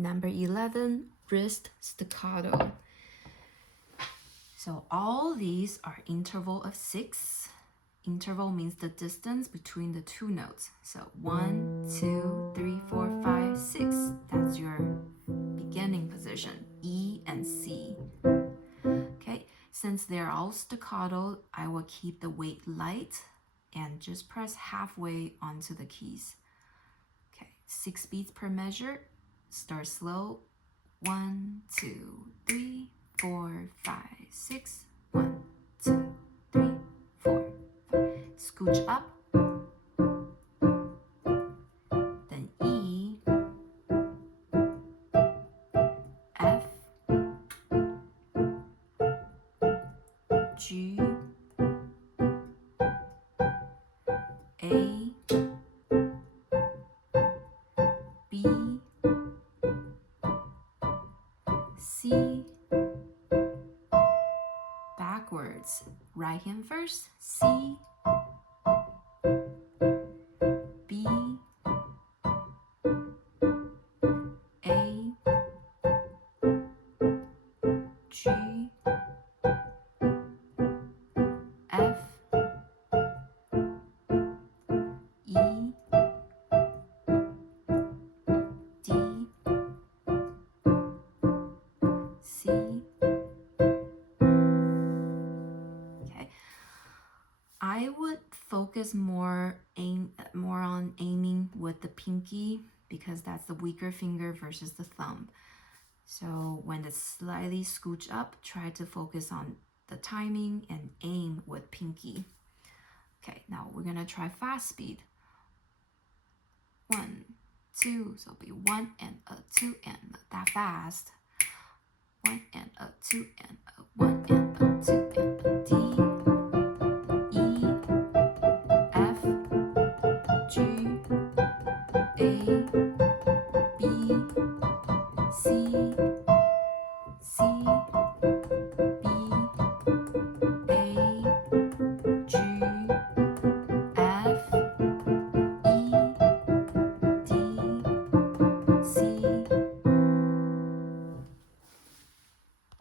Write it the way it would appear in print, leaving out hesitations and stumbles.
Number 11, wrist staccato. So all these are interval of 6. Interval means the distance between the two notes. So 1, 2, 3, 4, 5, 6. That's your beginning position, E and C. Okay, since they're all staccato, I will keep the weight light and just press halfway onto the keys. Okay, 6 beats per measure. Start slow. 1, 2, 3, 4, 5, 6. 1, 2, 3, 4. Scooch up. Then E, F, G, A, B, C, backwards. Right hand first, C, B, A, G, F, E, D, C. Okay. I would focus more on aiming with the pinky because that's the weaker finger versus the thumb. So when it's slightly scooch up, try to focus on the timing and aim with pinky. Okay, now we're gonna try fast speed. 1, 2, so it'll be 1 and a 2 and not that fast. 1 and a 2 and a 1 and a 2 and a D, E, F, G, A, B, C,